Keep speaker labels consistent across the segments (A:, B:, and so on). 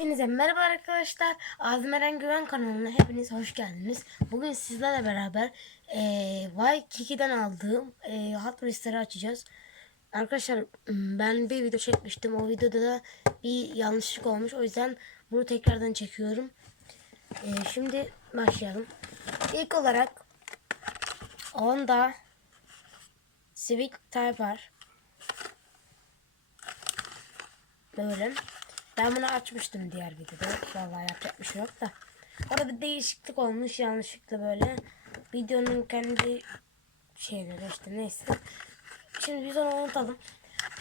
A: Hepinize merhaba arkadaşlar. Azim Eren Güven kanalına hepiniz hoş geldiniz. Bugün sizlerle beraber eee Y2'den aldığım eee Hot Wheels'leri açacağız. Arkadaşlar ben bir video çekmiştim. O videoda da bir yanlışlık olmuş. O yüzden bunu tekrardan çekiyorum. Eee, şimdi başlayalım. İlk olarak Honda Civic Type R. Böyle. Ben bunu açmıştım diğer videoda. Vallahi yapacak bir şey yok da. Orada bir değişiklik olmuş yanlışlıkla böyle. Videonun kendi şeyleri işte neyse. Şimdi biz onu unutalım.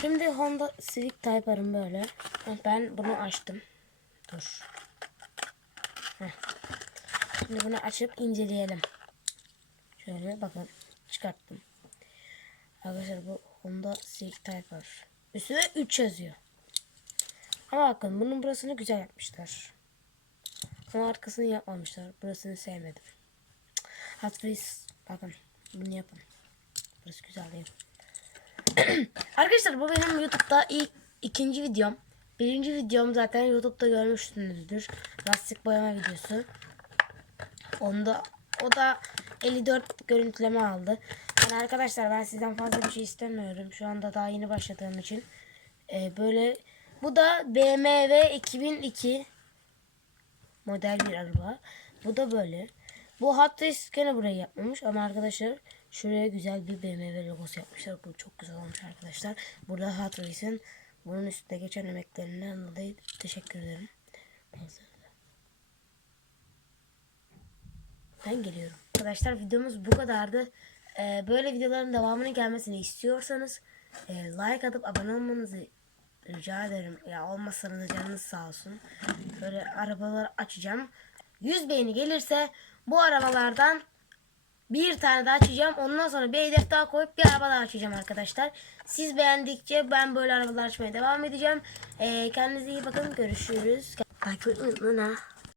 A: Şimdi Honda Civic Type R'ım böyle. Ben bunu açtım. Dur. Heh. Şimdi bunu açıp inceleyelim. Şöyle bakın çıkarttım. Arkadaşlar bu Honda Civic Type R. Üstüne 3 yazıyor. Ama bakın bunun burasını güzel yapmışlar. Ama arkasını yapmamışlar. Burasını sevmedim. Wheels bakın bunu yapın. Burası güzel değil. Arkadaşlar bu benim YouTube'da ilk ikinci videom. Birinci videom zaten YouTube'da görmüşsünüzdür. Lastik boyama videosu. Onda o da 54 görüntüleme aldı. Yani arkadaşlar ben sizden fazla bir şey istemiyorum. Şu anda daha yeni başladığım için. Ee, böyle bu da BMW 2002 model bir araba. Bu da böyle. Bu Wheels gene burayı yapmamış ama arkadaşlar şuraya güzel bir BMW logosu yapmışlar. Bu çok güzel olmuş arkadaşlar. Burada Hot Wheels'in bunun üstünde geçen emeklerinden dolayı teşekkür ederim. Ben geliyorum. Arkadaşlar videomuz bu kadardı. Ee, böyle videoların devamının gelmesini istiyorsanız e, like atıp abone olmanızı rica ederim. Ya olmazsanız canınız sağ olsun. Böyle arabaları açacağım. 100 beğeni gelirse bu arabalardan bir tane daha açacağım. Ondan sonra bir hedef daha koyup bir araba daha açacağım arkadaşlar. Siz beğendikçe ben böyle arabalar açmaya devam edeceğim. Ee, kendinize iyi bakın. Görüşürüz. Takip etmeyi unutmayın.